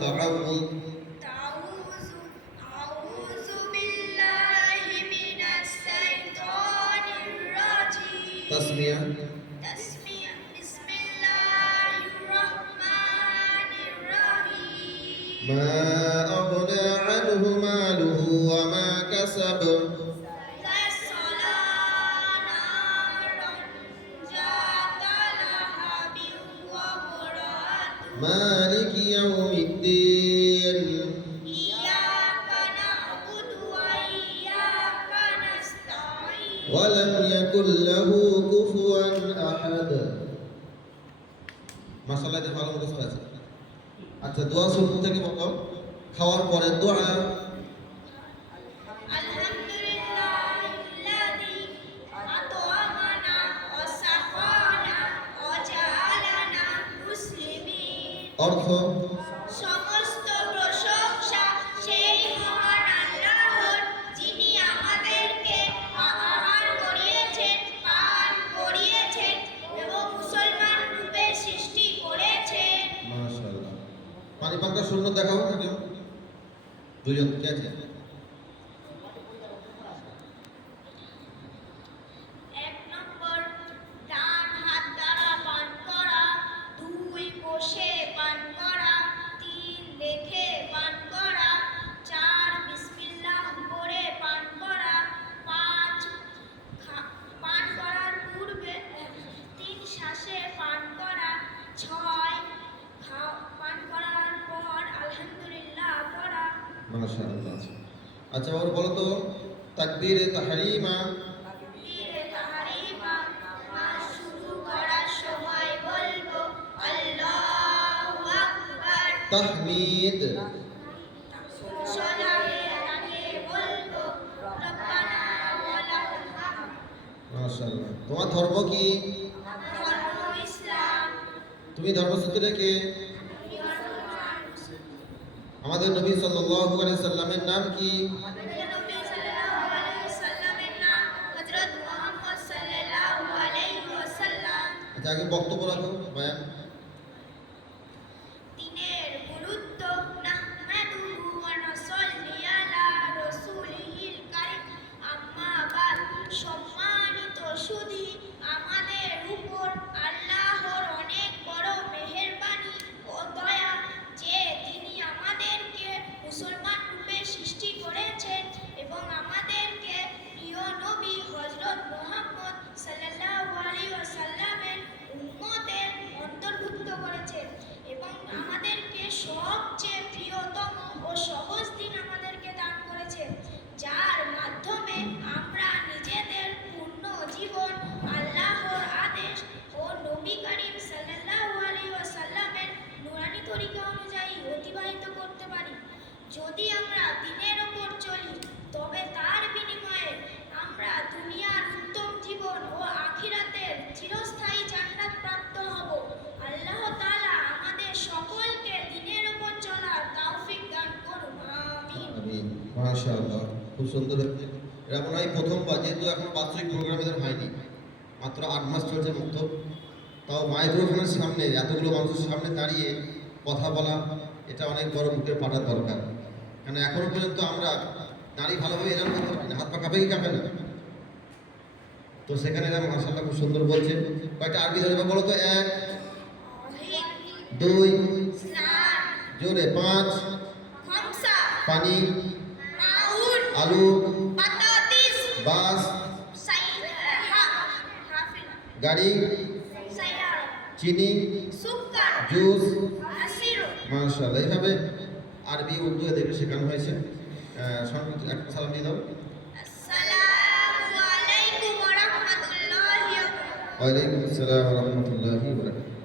তাআউযু আউযু বিল্লাহি মিনাশ শাইতানির রাজীম। তাসমিয়া বিসমিল্লাহির রহমানির রহিম। মা আগনা আনহু মালুহু ওয়া মা কাসাব সায়াসলা নারান যাতা লাহাবিন ওয়া ইমরাতুহু মালিকি ইয়াউমিদ্দিন ইয়্যাকা না'বুদু ওয়া ইয়্যাকা নাস্তাঈন। ওয়া লাম ইয়াকুল লাহু কুফুয়ান আহাদ। মাশাআল্লাহ, এটা ভালো মুখস্থ আছে। আচ্ছা, দোয়া শুরু থেকে বলো। খাওয়ার পরে দোয়া। আলহামদুলিল্লাহিল্লাযী আত'আমানা ওয়া সাকানা ওয়া জাআলানা মুসলিমিন। অর্থ সমস্ত প্রশংসা সেই মহান আল্লাহর, যিনি আমাদেরকে আহার করিয়েছেন, পান করিয়েছেন এবং মুসলমান রূপে সৃষ্টি করেছেন। মাশাআল্লাহ। পানি পানটা শূন্য দেখাবো না কেউ? দুজন কে আছে? এক নম্বর, ডান হাত দ্বারা পান করা। 2 বসে পান করা। 3 দেখে পান করা। 4 বিসমিল্লাহ বলে পান করা। 5 পান করার পূর্বে 3 শ্বাসে পান করা। 6 পান করার পর আলহামদুলিল্লাহ পড়া। মাশাআল্লাহ। আচ্ছা বাবু, বলো তো তাকবীরে তাহরিমা। তাকবীরে তাহরিমা শুরু করার সময় বলবো আল্লাহু আকবার। তাহমিদ সলাতের আগে বলবো রব্বানা ওয়া লাকাল হামদ। মাশাআল্লাহ। তোমার ধর্ম কি? ধর্ম ইসলাম। তুমি ধর্মসূত্রে কে? আমাদের নবী সাল্লাল্লাহু আলাইহি সাল্লামের নাম কি? নবী সাল্লাল্লাহু আলাইহি ওয়াসাল্লামের নাম হযরত মুহাম্মদ সাল্লাল্লাহু আলাইহি ওয়াসাল্লাম। আচ্ছা, আগে বক্তব্য রাখো, বয়ান। দিনের গুরুত্ব। নাহমাদুহু ওয়া নুসাল্লি আলা রাসূলিহিল কারীম। আম্মা বাদ। সম্মানিত সুধী, আমাদের উপর আল্লাহর অনেক বড় মেহেরবানি ও দয়া যে তিনি আমাদেরকে মুসলমান রূপে সৃষ্টি করেছেন এবং আমাদেরকে প্রিয় নবী হযরত মুহাম্মদ সাল্লাল্লাহু আলাইহি ওয়াসাল্লামের উম্মতের অন্তর্ভুক্ত করেছেন এবং আমাদেরকে সবচেয়ে প্রিয়তম ও সহজ দিন আমাদেরকে দান করেছেন, যার মাধ্যমে আমরা নিজেদের পূর্ণ জীবন আল্লাহর আদেশ ও নবী করিম সাল্লাল্লাহু আলাইহি ওয়াসাল্লামের নুরানি তরিকা অনুযায়ী অতিবাহিত করতে পারি। যদি আমরা দিনের ওপর চলি, তবে তার বিনিময়ে আমরা দুনিয়ার উত্তম জীবন ও আখিরাতের চিরস্থায়ী জান্নাত প্রাপ্ত হব। আল্লাহ তাআলা আমাদের সকলকে দিনের ওপর চলার তৌফিক দান করুন। আমিন। আমিন। মাশাআল্লাহ, খুব সুন্দর হচ্ছে। এটা মনে হয় প্রথমবার, যেহেতু এখন বাৎসরিক প্রোগ্রাম এদের হয়নি, মাত্র 8 মাস চলছে মুক্ত, তাও মাইক্রোফোনের সামনে এতগুলো মানুষের সামনে দাঁড়িয়ে কথা বলা, এটা অনেক বড় মুখের পাঠার দরকার। কারণ এখনো পর্যন্ত আমরা নারী ভালোভাবে এরকম করতে পারি না, হাত পা কাঁপে কি কাঁপে না? তো সেখানে এরা মাশাআল্লাহ খুব সুন্দর বলছে। কয়েকটা আরবি ধরে বলো তো। 1 2 স্নান। জোরে 5 খামসা। পানি মাউন। আলু বাতাতিস। বাস হাফিল। গাড়ি সাইয়ারা। চিনি সুক্কার। জুস। আসির। মাশাআল্লাহ। এইভাবে আরবি উর্দু এদেরকে শেখানো হয়েছে। সংক্ষিপ্ত একটা সালাম দিয়ে দাও। আসসালামু আলাইকুম ওয়া রাহমাতুল্লাহি ওয়া বারাকাতুহু। ওয়ালাইকুম আসসালাম ওয়া রাহমাতুল্লাহি ওয়া বারাকাতুহু।